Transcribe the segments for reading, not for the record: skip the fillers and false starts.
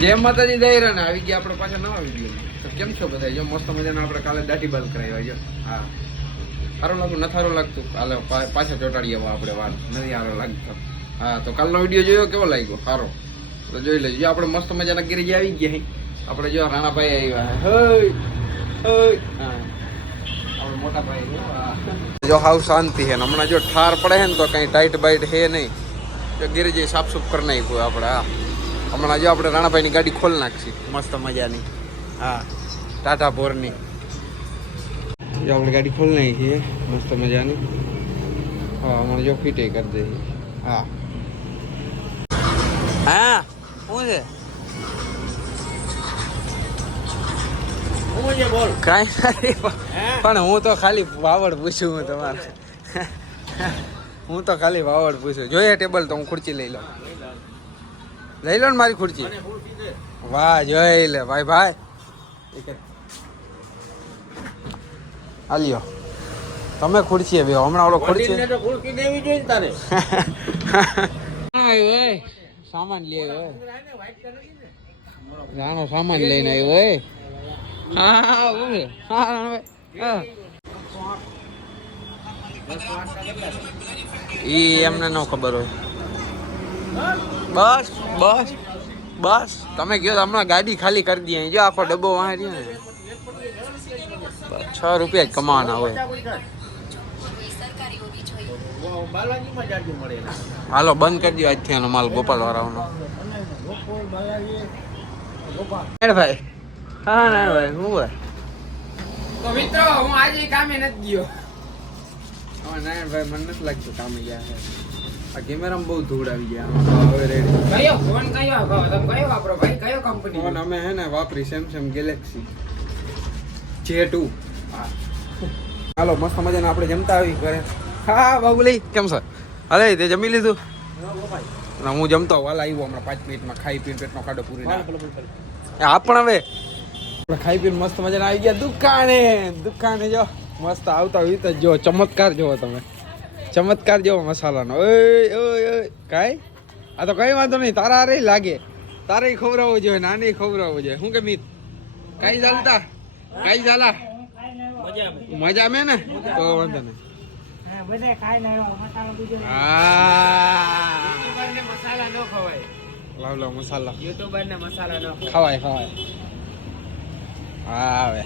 જય માતાજી દાયરા ને આવી ગયા આપણે પાછા નવા વિડીયો. તો કેમ છો બધા? જો મસ્ત મજાના આપણે કાલે દાઢી બાલ કરાવ્યા છે. હા સારું લાગતું નથી સારું લાગતું? કાલે પાછા ચોટાડી આવો આપણે વાત નથી સારો લાગતો. હા તો કાલનો વિડીયો જોયો કેવો લાગ્યો? સારો તો જોઈ લેજો. આપણે મસ્ત મજાના ગીરેજી આવી ગયા. આપણે જો રાણાભાઈ આવ્યા. આપણે મોટા ભાઈ જો હાવ શાંતિ છે. હમણાં જો ઠાર પડે છે ને તો કઈ ટાઈટ બાઈટ હે નહીં. જો ગીરેજી સાફ સુફ કરી નાખ્યું આપણે. હા હમણાં જો આપણે રાણાભાઈની ગાડી ખોલ નાખશી મસ્ત મજાની. હા ટાટા પોરની જો આપણે ગાડી ખોલ નાખીએ મસ્ત મજાની. હા હમણાં જો ફિટ કરી દઈએ. હા હા શું છે? કાંઈ નથી પણ હું તો ખાલી વાવડ પૂછું. હું તમારે હું તો ખાલી વાવડ પૂછું. જોઈએ ટેબલ તો હું ખુરચી લઈ લઉં. લઈ લો ને મારી ખુરચી. વાહ જોઈ લે ભાઈ ભાઈ. હાલ્યો તમે ખુરચી બે હમણાં ઓલો ખુરચી સામાન લઈ આવ્યો. રાણો સામાન લઈને આવ્યો. ઈ એમને ન ખબર હોય. બસ બસ બસ તમે કહો તો હમણાં ગાડી ખાલી કરી દઈએ. જો આખો ડબ્બો વાહ રહ્યો ને. 6 રૂપિયા જ કમાવાના હોય. હાલો બંધ કરી દો આજથી આનો માલ ગોપાલ વાળાનો. ભાઈ હા ના ભાઈ હું ભાઈ તો મિત્રો હું આજે કામે નથી ગયો. નારાયણભાઈ મને નથી લાગતું કામે ગયા છે. આ કેમેરામાં બહુ ધૂળ આવી ગયા. હવે રેડી કયો ફોન કયો તમે કયો વાપરો ભાઈ? કયો કંપની ફોન? અમે હે ને વાપરી સેમસંગ ગેલેક્સી J2. હાલો મસ્ત મજાને આપણે જમતા આવી ઘરે. હા બાબુલી કેમ છે? અરે તે જમી લીધું? હું જમતો વાલા આવ્યો હમણાં 5 મિનિટમાં. ખાઈ પીને પેટનો ખાડો પૂરી આ પણ હવે આપણે ખાઈ પીને મસ્ત મજાને આવી ગયા દુકાને. જો મસ્ત આવતા હોય તો જો ચમત્કાર જોવો તમે. ચમત્કાર જેવો મસાલાનો. ઓય ઓય ઓય કાંઈ આ તો કઈ વાંધો નહીં. તારા અરે લાગે તારે ખવડાવવો જોઈએ નાને ખવડાવવો જોઈએ. શું કે મિત કાંઈ ચાલતા કાંઈ ચાલા મજા મેં ને તો વાંધો નહીં. લાવ લાવ મસાલા ખવાય હા હવે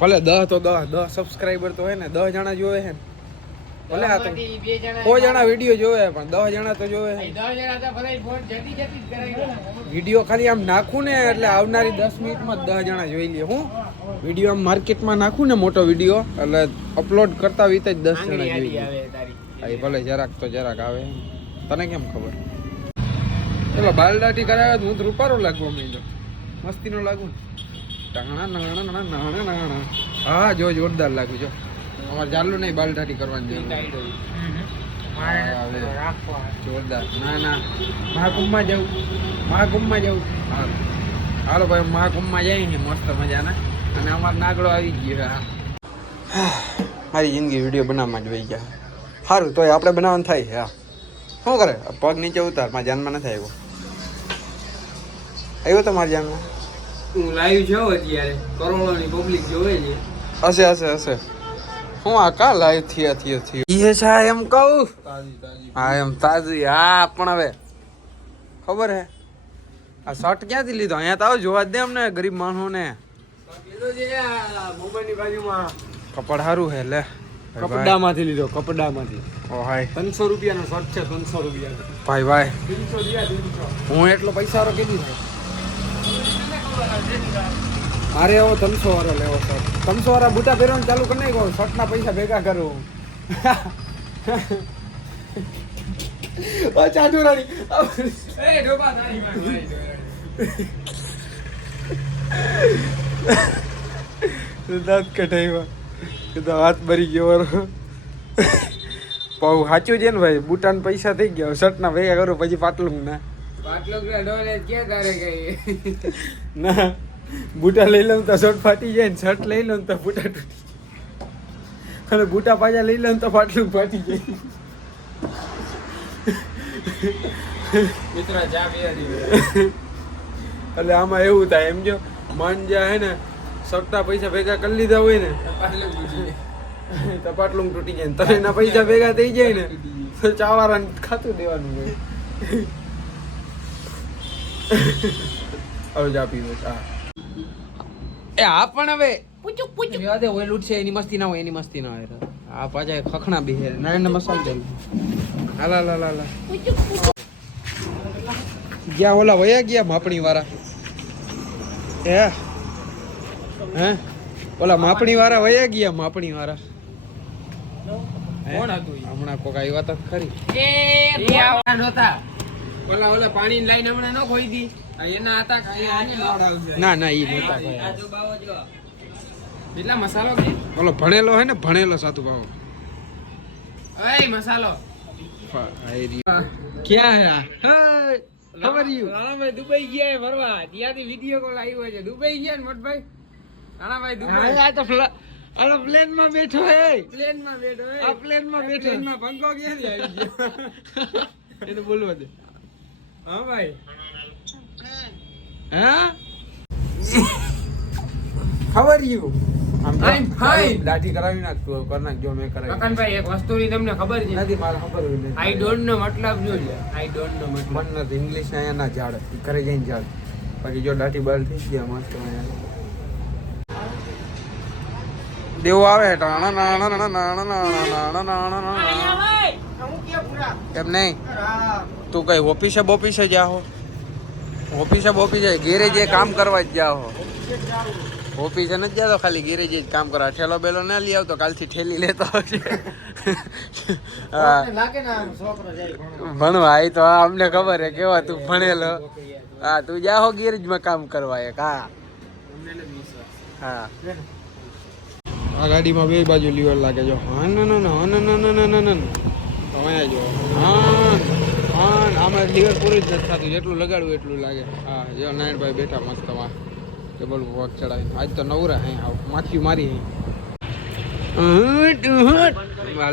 ભલે 10 તો 10 સબસ્ક્રાઈબર તો હોય ને. 10 જણા જોવે છે ભલે. આ તો 100 જણા વિડીયો જોવે પણ 10 જણા તો જોવે. વિડીયો ખાલી આમ નાખું ને એટલે આવનારી 10 મિનિટમાં 10 જણા જોઈ લે. હું વિડીયો આમ માર્કેટમાં નાખું ને મોટો વિડીયો એટલે અપલોડ કરતા વીતે જ 10 જણા જોઈ લે. ભલે જરાક તો જરાક આવે. તને કેમ ખબર? ચલો બાલદાટી કરાવે હું તો રૂપારો લાગવો માંડ્યો. મસ્તીનો લાગુ ને. હા જો જોરદાર લાગ્યું. જો અમારે ચાલુ નહીં બાલદાટી કરવાની જોરદાર. ના મહાકુંભમાં જવું. હાલો ભાઈ મહાકુંભમાં જાય ને મસ્ત મજાના. અને અમારો નાગડો આવી ગયો. મારી જિંદગી વિડીયો બનાવવામાં જ વહી ગયા. સારું તોય આપણે બનાવવાનું થાય છે. હા શું કરે? પગ નીચે ઉતાર. મારા જાનમાં નથી આવ્યો તમારી જાનમાં? હું લાઈવ જોઉં અત્યારે કરોડોની પબ્લિક જોવે છે. હશે હું આ કા લાઈવ થયા એ છે એમ કહું. હા એમ તાજી. હા પણ હવે ખબર હે આ શર્ટ ક્યાંથી લીધો? અહીંયા તો આવો જોવા દે અમને ગરીબ માણસોને. મોબાઈલની બાજુમાં કપડ સારું હે લે. કપડામાંથી લીધો. ઓ હાય 300 રૂપિયાનો શર્ટ છે. 300 રૂપિયા ભાઈ 300 હું એટલો પૈસા વાળો કેટલી થાય? મારે એવો 300 વાળો લેવો શર્ટ. 300 વાળા બુટા પહેરવાનું ચાલુ કરી નાખો. શર્ટના પૈસા ભેગા કરું. ચાટુરાની દાંત કઢાવ્યા કીધું હાથ ભરી ગયો. સાચું છે ને ભાઈ. બુટાના પૈસા થઈ ગયા. શર્ટના ભેગા કરું પછી પાટલું ના ના બુટા લઈ લઉં તો શર્ટ ફાટી જાય ને શર્ટ લઈ લઉં તો બુટા તૂટી અને બુટા પાછા લઈ લઉં તો પાટલું ફાટી જાય. મિત્ર ચા પીવા એટલે આમાં એવું થાય એમ જો મન જ્યાં હે ને સટ્ટા પૈસા ભેગા કરી લીધા હોય ને તો પાટલું તૂટી જાય ને એના પૈસા ભેગા થઈ જાય ને તો ચાવાળાને ખાતું દેવાનું હોય. હવે જા પીવો ચા. એ હા પણ હવે પૂછું પૂછું યાદ હોય લૂટ છે એની મસ્તી ના હોય એની મસ્તી ના હોય. આ પાછા ખખણા બી હે નાના મસાલા ચાલુ હાલા લા લા લા ગયા ઓલા વયા ગયા માપણી વાળા હે ઓલા માપણી વાળા વયા ગયા માપણી વાળા કોણ હતું હમણાં કોક આવ્યા તો ખરી એ નહોતા ઓલા પાણીની લાઈન હમણાં ન ખોઈ દી એના હતા ના ના ઈ નહોતા એટલા મસાલો કે ઓલો ભણેલો હે ને ભણેલો સાતુ ભાવ એ મસાલો ક્યાં હે ખબર યુ રાણાભાઈ દુબઈ ગયા ફરવા ત્યાંથી વિડિયો કોલ આવ્યો છે દુબઈ ગયા ને મોટભાઈ રાણાભાઈ દુબઈ આ તો અરે પ્લેન માં બેઠો હે પ્લેન માં બેઠો હે આ પ્લેન માં બેઠો પ્લેન માં પંખો ક્યાંથી આવી ગયો એ તો બોલવા દે હા ભાઈ હા ખબર યુ આઈ ફાઈન દાઢી કરાવી નાખ તું કર નાખ જો મે કરાવી કાકાભાઈ એક વસ્તુની તમને ખબર છે નથી મારે ખબર હોય ને આઈ ડોન્ટ નો મતલબ જો આઈ ડોન્ટ નો મતલબ મન નથી ઇંગ્લિશ ના એના ઝાડ કરે જઈને ઝાડ બાકી જો દાઢી બાલ થઈ ગયા મસ્ત દેવો આવે કેમ નહીં તું કઈ ઓફિસે જાઓ ઓફિસે ગેરેજ કામ કરવા જ જાઓ ઓફિસે નથી જતો ખાલી ગેરેજ જ કામ કરવા ઠેલો બેલો ના લઈ આવતો કાલથી ઠેલી લેતો હશે ભણવા એ તો અમને ખબર હે કેવા તું ભણેલો હા તું જાઓ ગેરેજમાં કામ કરવા એક હા આ ગાડીમાં બે બાજુ લીવર લાગે જો હા જો હા આમાં લીવર પૂરું જ નથી થતું જેટલું લગાડવું એટલું લાગે હા જો નારાયણભાઈ બેઠા મસ્ત માં ટેબલ પર વોક ચડાવી આજ તો નવરા હે માખી મારી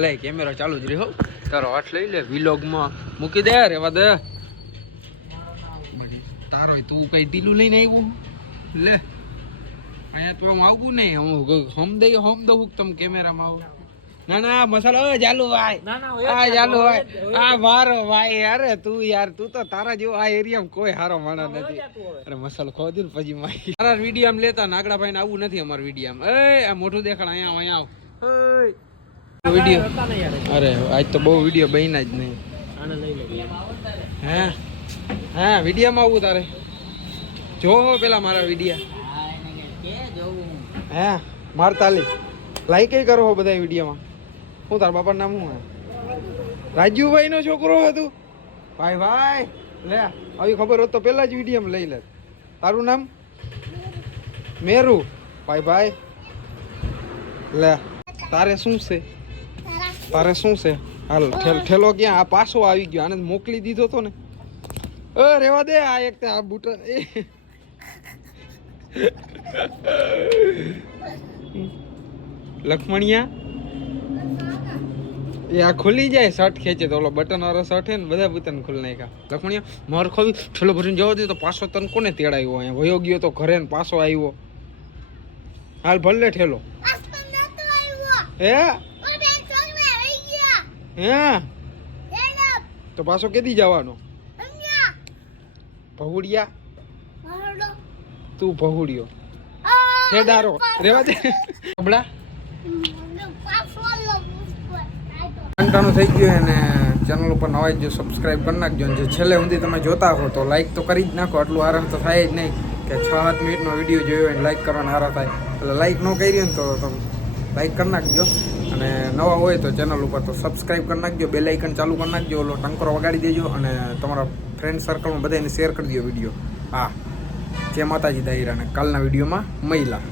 લે કેમેરો ચાલુ જ રહ્યો તારો હાથ લઈ લે વિલોગમાં મૂકી દે રેવા દે તારો તું કઈ ઢીલું લઈને આવ્યું લે અહીંયા તો હું આવું નહીં હું હમ દઉં તમે કેમેરામાં આવું ના ના મસાલો ચાલુ ભાઈ આ ચાલુ ભાઈ આ મારો ભાઈ અરે તું યાર તું તો તારા જેવો આ એરિયામાં કોઈ હારો માણસ નથી અરે મસાલો ખોદી ને પછી મારી તારા વિડીયો લેતા નાગડા ભાઈ ને આવું નથી અમારા વિડીયો એ આ મોઢું દેખાડ અહીંયા આવ વિડીયો અરે આજ તો બહુ વિડીયો બન્યા જ નહીં હે વિડીયોમાં આવું તારે જોવો પેલા મારા વિડીયો હે મારતાલી લાઈક કરો હો બધા વિડીયોમાં હું તારા બાપા નામ શું રાજુભાઈ નો છોકરો હતું ભાઈ ભાઈ લે આવી ખબર હોત તો પેલા જ વિડીયો લઈ લે તારું નામ મેરુ ભાઈ ભાઈ લે તારે શું છે હાલ ઠેલો ક્યાં આ પાછો આવી ગયો આને મોકલી દીધો તો ને રેવા દે આ એક આ બુટન લખમણિયા એ આ ખુલી જાય શર્ટ ખેંચે તો ઓલો બટન વાળો શર્ટ હે ને બધા બટન ખુલી નાખ્યા લખમણિયા માર ખોવી ઠેલો ભરીને જવા દે તો પાછો તને કોને તેડાવ્યો અહીંયા વયો ગયો તો ઘરે ને પાછો આવ્યો હાલ ભલે ઠેલો હે તો પાછો કેદી જવાનો ભહુડિયા તું ભહુડિયો હેડારો રેવા દે કબડા ઘંટાનું થઈ ગયું અને ચેનલ ઉપર નવા જો સબસ્ક્રાઈબ કરી નાખજો જે છેલ્લે સુધી તમે જોતા હો તો લાઈક તો કરી જ નાખો આટલું આરામ તો થાય જ નહીં કે 6-7 મિનિટનો વિડીયો જોયો હોય લાઈક કરવાનો આરામ થાય એટલે લાઈક ન કરી ને તો તમે લાઈક કરી નાખજો અને નવા હોય તો ચેનલ ઉપર તો સબસ્ક્રાઈબ કરી નાખજો બેલ આઇકન ચાલુ કરી નાખજો ઓલો ટંકરો વગાડી દેજો અને તમારા ફ્રેન્ડ સર્કલમાં બધાને શેર કરી દો વિડીયો હા જય માતાજી દાયરાને કાલના વિડીયોમાં મહિલા